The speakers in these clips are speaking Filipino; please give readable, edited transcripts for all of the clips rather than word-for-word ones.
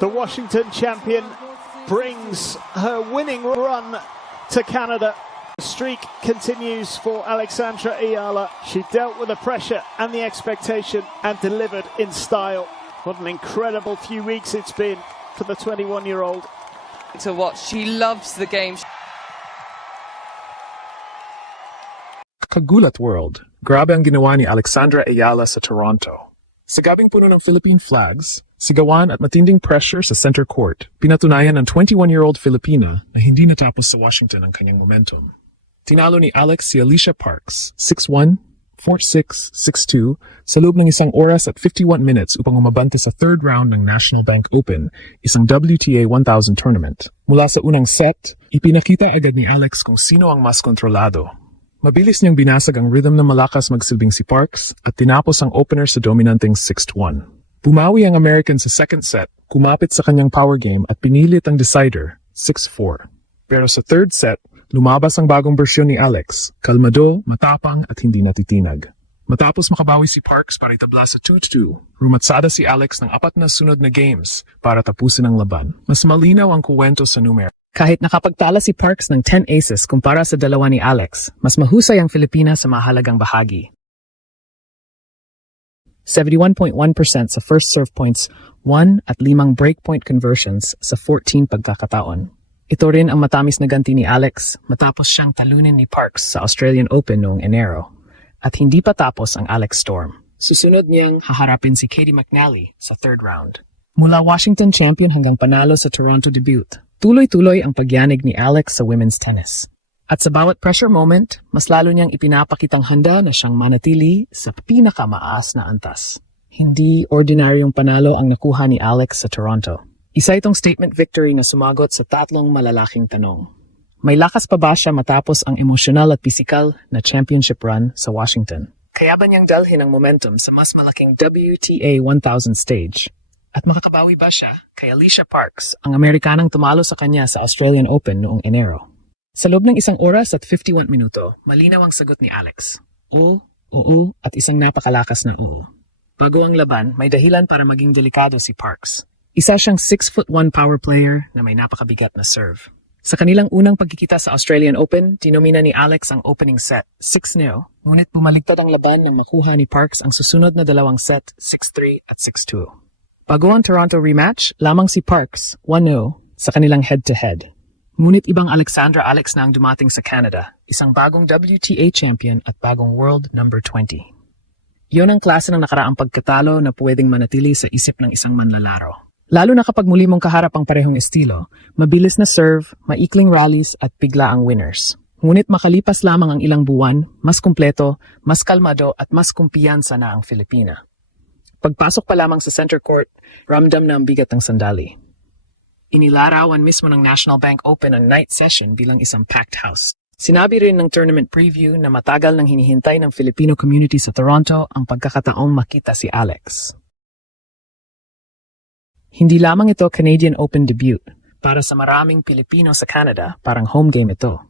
The Washington champion brings her winning run to Canada. The streak continues for Alexandra Ayala. She dealt with the pressure and the expectation and delivered in style. What an incredible few weeks it's been for the 21-year-old. To watch, she loves the game. Kagulat world, grabe ang ginawa ni Alexandra Ayala sa Toronto. Sa gabing puno ng Philippine flags, sigawan at matinding pressure sa center court, pinatunayan ng 21-year-old Filipina na hindi natapos sa Washington ang kanyang momentum. Tinalo ni Alex si Alicia Parks, 6-1, 4-6, 6-2, sa loob ng isang oras at 51 minutes upang umabante sa third round ng National Bank Open, isang WTA 1000 tournament. Mula sa unang set, ipinakita agad ni Alex kung sino ang mas kontrolado. Mabilis niyang binasag ang rhythm na malakas magsilbing si Parks at tinapos ang opener sa dominanteng 6-1. Bumawi ang American sa second set, kumapit sa kanyang power game at pinilit ang decider, 6-4. Pero sa third set, lumabas ang bagong bersyon ni Alex, kalmado, matapang at hindi natitinag. Matapos makabawi si Parks para itabla sa 2-2, rumatsada si Alex ng 4 na sunod na games para tapusin ang laban. Mas malinaw ang kuwento sa numero. Kahit nakapagtala si Parks ng 10 aces kumpara sa dalawa ni Alex, mas mahusay ang Filipina sa mahalagang bahagi. 71.1% sa first serve points, 1 at 5 breakpoint conversions sa 14 pagkakataon. Ito rin ang matamis na ganti ni Alex matapos siyang talunin ni Parks sa Australian Open noong Enero. At hindi pa tapos ang Alex Storm. Susunod niyang haharapin si Katie McNally sa third round. Mula Washington champion hanggang panalo sa Toronto debut, tuloy-tuloy ang pagyanig ni Alex sa women's tennis. At sa bawat pressure moment, mas lalo niyang ipinapakitang handa na siyang manatili sa pinakamataas na antas. Hindi ordinaryong panalo ang nakuha ni Alex sa Toronto. Isa itong statement victory na sumagot sa 3 malalaking tanong. May lakas pa ba siya matapos ang emosyonal at pisikal na championship run sa Washington? Kaya ba niyang dalhin ang momentum sa mas malaking WTA 1000 stage? At makakabawi ba siya kay Alicia Parks, ang Amerikanang tumalo sa kanya sa Australian Open noong Enero? Sa loob ng isang oras at 51 minuto, malinaw ang sagot ni Alex. Oo, at isang napakalakas na oo. Bago ang laban, may dahilan para maging delikado si Parks. Isa siyang 6'1" power player na may napakabigat na serve. Sa kanilang unang pagkikita sa Australian Open, dinomina ni Alex ang opening set, 6-0, ngunit bumaligtad ang laban nang makuha ni Parks ang susunod na dalawang set, 6-3 at 6-2. Bago ang Toronto rematch, lamang si Parks, 1-0, sa kanilang head-to-head. Ngunit ibang Alexandra Alex na ang dumating sa Canada, isang bagong WTA champion at bagong world number 20. Iyon ang klase ng nakaraang pagkatalo na pwedeng manatili sa isip ng isang manlalaro. Lalo na kapag muli mong kaharap ang parehong estilo, mabilis na serve, maikling rallies at bigla ang winners. Ngunit makalipas lamang ang ilang buwan, mas kumpleto, mas kalmado at mas kumpiyansa na ang Filipina. Pagpasok pa lamang sa center court, ramdam na ang bigat ng sandali. Inilarawan mismo ng National Bank Open ang night session bilang isang packed house. Sinabi rin ng tournament preview na matagal nang hinihintay ng Filipino community sa Toronto ang pagkakataong makita si Alex. Hindi lamang ito Canadian Open debut. Para sa maraming Pilipino sa Canada, parang home game ito.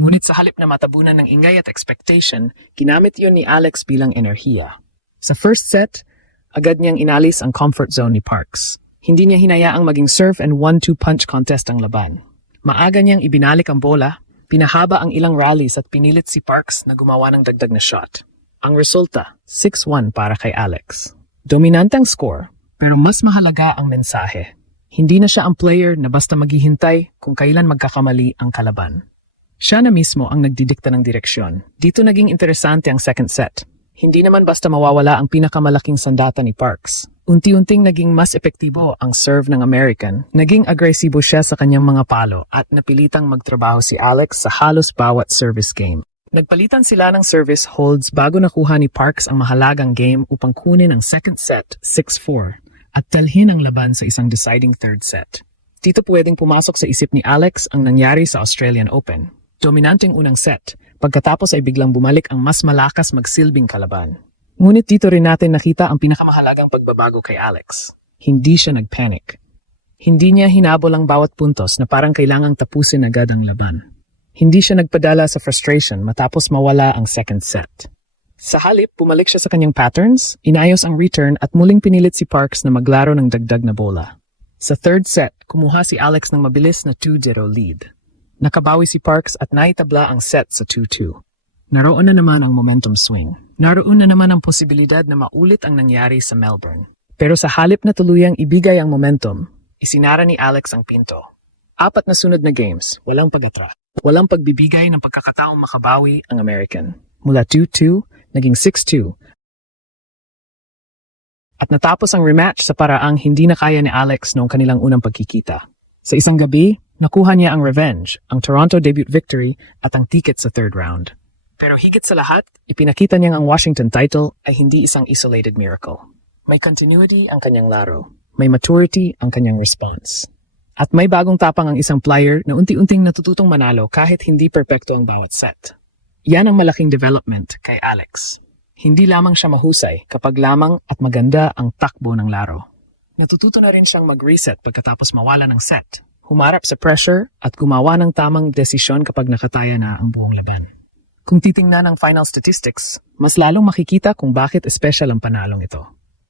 Ngunit sa halip na matabunan ng ingay at expectation, ginamit yun ni Alex bilang enerhiya. Sa first set, agad niyang inalis ang comfort zone ni Parks. Hindi niya hinayaang maging serve and 1-2 punch contest ang laban. Maaga niyang ibinalik ang bola, pinahaba ang ilang rallies at pinilit si Parks na gumawa ng dagdag na shot. Ang resulta, 6-1 para kay Alex. Dominante ang score, pero mas mahalaga ang mensahe. Hindi na siya ang player na basta maghihintay kung kailan magkakamali ang kalaban. Siya na mismo ang nagdidikta ng direksyon. Dito naging interesante ang second set. Hindi naman basta mawawala ang pinakamalaking sandata ni Parks. Unti-unting naging mas epektibo ang serve ng American, naging agresibo siya sa kanyang mga palo at napilitang magtrabaho si Alex sa halos bawat service game. Nagpalitan sila ng service holds bago nakuha ni Parks ang mahalagang game upang kunin ang second set, 6-4, at dalhin ang laban sa isang deciding third set. Dito pwedeng pumasok sa isip ni Alex ang nangyari sa Australian Open. Dominanteng unang set, pagkatapos ay biglang bumalik ang mas malakas magsilbing kalaban. Ngunit dito rin natin nakita ang pinakamahalagang pagbabago kay Alex. Hindi siya nagpanic. Hindi niya hinabol ang bawat puntos na parang kailangang tapusin agad ang laban. Hindi siya nagpadala sa frustration matapos mawala ang second set. Sa halip, bumalik siya sa kanyang patterns, inayos ang return at muling pinilit si Parks na maglaro ng dagdag na bola. Sa third set, kumuha si Alex ng mabilis na 2-0 lead. Nakabawi si Parks at naitabla ang set sa 2-2. Naroon na naman ang momentum swing. Naroon na naman ang posibilidad na maulit ang nangyari sa Melbourne. Pero sa halip na tuluyang ibigay ang momentum, isinara ni Alex ang pinto. 4 na sunod na games, walang pag-atra. Walang pagbibigay ng pagkakataong makabawi ang American. Mula 2-2, naging 6-2. At natapos ang rematch sa paraang hindi na kaya ni Alex noong kanilang unang pagkikita. Sa isang gabi, nakuha niya ang revenge, ang Toronto debut victory at ang ticket sa third round. Pero higit sa lahat, ipinakita niyang ang Washington title ay hindi isang isolated miracle. May continuity ang kanyang laro, may maturity ang kanyang response. At may bagong tapang ang isang player na unti-unting natututong manalo kahit hindi perpekto ang bawat set. Yan ang malaking development kay Alex. Hindi lamang siya mahusay kapag lamang at maganda ang takbo ng laro. Natututo na rin siyang mag-reset pagkatapos mawala ng set, humarap sa pressure at gumawa ng tamang desisyon kapag nakataya na ang buong laban. Kung titingnan ang final statistics, mas lalong makikita kung bakit espesyal ang panalong ito.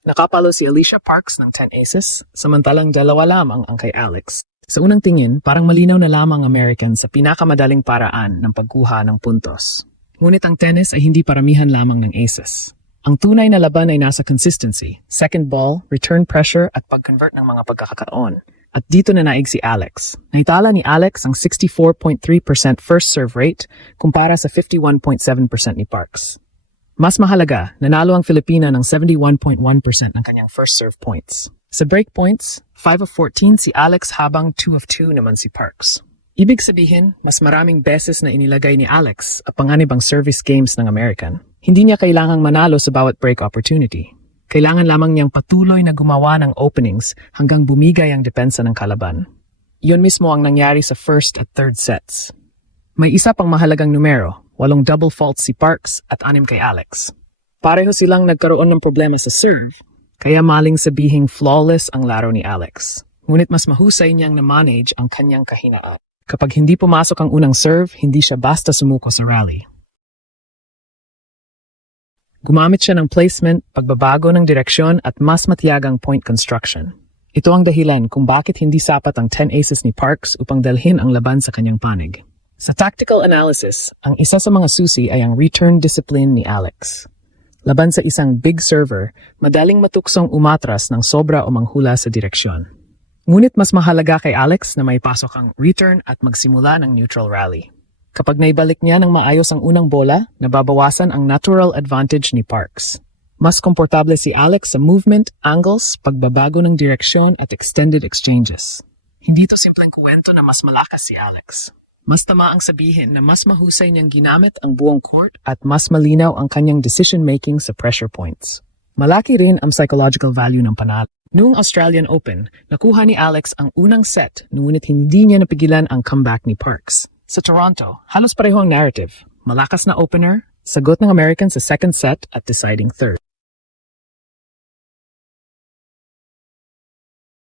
Nakapalo si Alicia Parks ng 10 aces, samantalang 2 lamang ang kay Alex. Sa unang tingin, parang malinaw na lamang American sa pinakamadaling paraan ng pagkuha ng puntos. Ngunit ang tennis ay hindi paramihan lamang ng aces. Ang tunay na laban ay nasa consistency, second ball, return pressure at pag-convert ng mga pagkakataon. At dito na naig si Alex. Naitala ni Alex ang 64.3% first serve rate kumpara sa 51.7% ni Parks. Mas mahalaga, nanalo ang Filipina ng 71.1% ng kanyang first serve points. Sa break points, 5 of 14 si Alex habang 2 of 2 naman si Parks. Ibig sabihin, mas maraming beses na inilagay ni Alex ang panganibang service games ng American. Hindi niya kailangang manalo sa bawat break opportunity. Kailangan lamang niyang patuloy na gumawa ng openings hanggang bumigay ang depensa ng kalaban. Iyon mismo ang nangyari sa first at third sets. May isa pang mahalagang numero, 8 double faults si Parks at 6 kay Alex. Pareho silang nagkaroon ng problema sa serve, kaya maling sabihing flawless ang laro ni Alex. Ngunit mas mahusay niyang na-manage ang kanyang kahinaan. Kapag hindi pumasok ang unang serve, hindi siya basta sumuko sa rally. Gumamit siya ng placement, pagbabago ng direksyon at mas matiyagang point construction. Ito ang dahilan kung bakit hindi sapat ang 10 aces ni Parks upang dalhin ang laban sa kanyang panig. Sa tactical analysis, ang isa sa mga susi ay ang return discipline ni Alex. Laban sa isang big server, madaling matuksong umatras ng sobra o manghula sa direksyon. Ngunit mas mahalaga kay Alex na may pasok ang return at magsimula ng neutral rally. Kapag naibalik niya ng maayos ang unang bola, nababawasan ang natural advantage ni Parks. Mas komportable si Alex sa movement, angles, pagbabago ng direksyon at extended exchanges. Hindi ito simpleng kuwento na mas malakas si Alex. Mas tama ang sabihin na mas mahusay niyang ginamit ang buong court at mas malinaw ang kanyang decision-making sa pressure points. Malaki rin ang psychological value ng panalo. Noong Australian Open, nakuha ni Alex ang unang set ngunit hindi niya napigilan ang comeback ni Parks. Sa Toronto, halos pareho ang narrative. Malakas na opener, sagot ng American sa second set at deciding third.